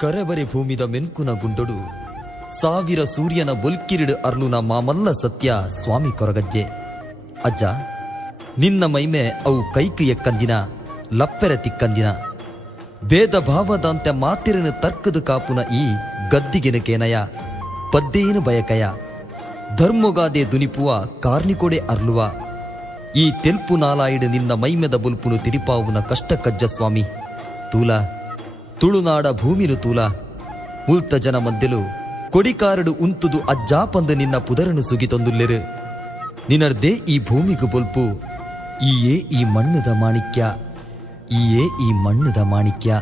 ಕರೆಬರೆ ಭೂಮಿದ ಮೆನ್ಕುನ ಗುಂಡೊಡು. ಸಾವಿರ ಸೂರ್ಯನ ಬೊಲ್ಕಿರಿಡು ಅರ್ಲುನ ಮಾಮಲ್ಲ ಸತ್ಯ ಸ್ವಾಮಿ ಕೊರಗಜ್ಜೆ. ಅಜ್ಜ, ನಿನ್ನ ಮೈಮೆ ಅವು ಕೈಕು ಎಕ್ಕಂದಿನ, ಲಪ್ಪೆರೆ ತಿಕ್ಕಂದಿನ. ಭೇದ ಭಾವದಂತೆ ಮಾತಿರನು ತರ್ಕದು ಕಾಪುನ ಈ ಗದ್ದಿಗೆನಕೇನಯ ಪದ್ದೇನು ಬಯಕಯ ಧರ್ಮೊಗಾದೆ ದುನಿಪುವ ಕಾರ್ನಿಕೊಡೆ ಅರ್ಲುವ. ಈ ತೆಲ್ಪು ನಾಲಾಯಿಡು ನಿನ್ನ ಮೈಮೆದ ಬುಲ್ಪುನು ತಿರಿಪಾವುನ ಕಷ್ಟ ಕಜ್ಜ ಸ್ವಾಮಿ. ತೂಲ ತುಳುನಾಡ ಭೂಮಿಲು ತೂಲ ಉಲ್ತ ಜನ ಮಂದಿಲು ಕೊಡಿಕಾರಡು ಉಂತುದು ಅಜ್ಜಾಪಂದು ನಿನ್ನ ಪುದರನು ಸುಗಿತೊಂದುಲ್ಲೆರು ನಿನ್ನರ್ದೇ ಈ ಭೂಮಿಗು ಬೊಲ್ಪು, ಈಯೇ ಈ ಮಣ್ಣದ ಮಾಣಿಕ್ಯ, ಈಯೇ ಈ ಮಣ್ಣದ ಮಾಣಿಕ್ಯ.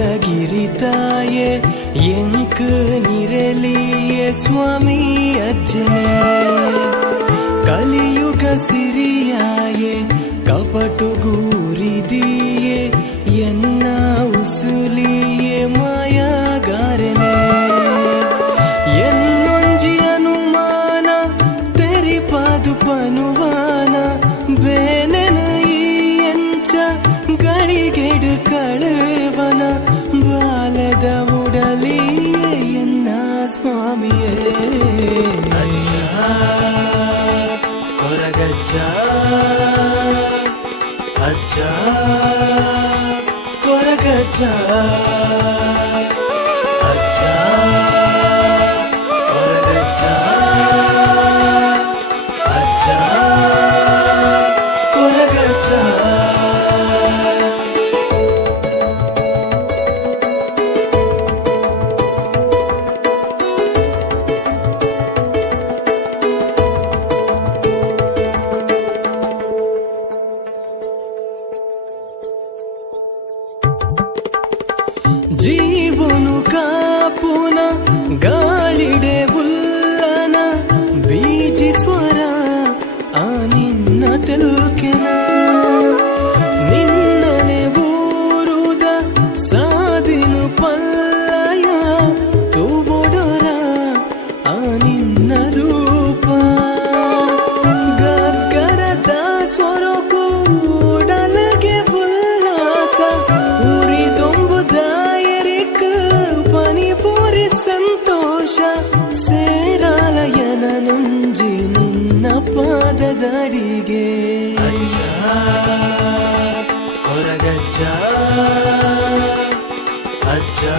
வேதகிரிதாயே எங்கு நிரலிய சுவாமி அச்சனே கலியுக சிறியாயே கபட்டுகு ಉಡಲಿಯೇ ಎನ್ನ ಸ್ವಾಮಿಯೇ ಅಜ್ಜ ಕೊರಗಜ್ಜ ಅಜ್ಜ ಕೊರಗಜ್ಜ ಗಾಳಿಡೆ ಉಲ್ಲನ ಬೀಜಿ ಸ್ವರ ಆ ನಿನ್ನ ತೆಲುಕೆನ আচ্ছা আচ্ছা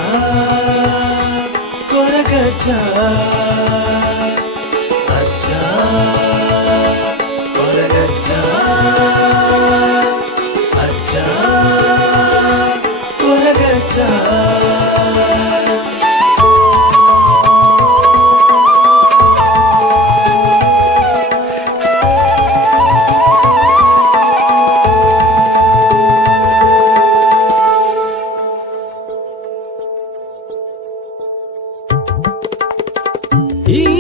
করে গেছা আচ্ছা করে গেছা আচ্ছা করে গেছা ಈ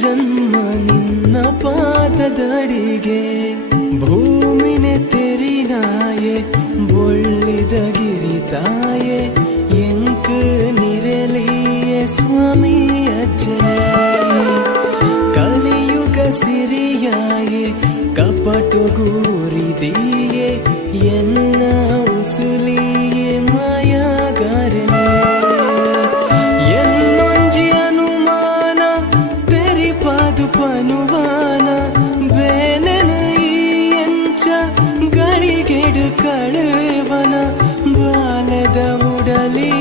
ಜನ್ಮ ನಿನ್ನ ಪಾದದಡಿಗೆ, ಭೂಮಿನೆ ತೆರಿನಾಯೆ ಬೊಳ್ಳಿದ ಗಿರಿ ತಾಯೆ, ಎಂಕ ನಿರಲಿಯೇ ಸ್ವಾಮಿ ಅಚ್ಚನೆ ಕಲಿಯುಗ ಸಿರಿಯಾಯೆ, ಕಪಟು ಗೂರಿದಿಯೆ ಜ್ಞಾನ ಬೇನನ ಎಂಚ ಗಳಿಗೆಡು ಕಳುವನ ಬಾಲದ ಉಡಲಿ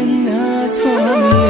ಎನ್ನ ಸ್ವಾಮಿ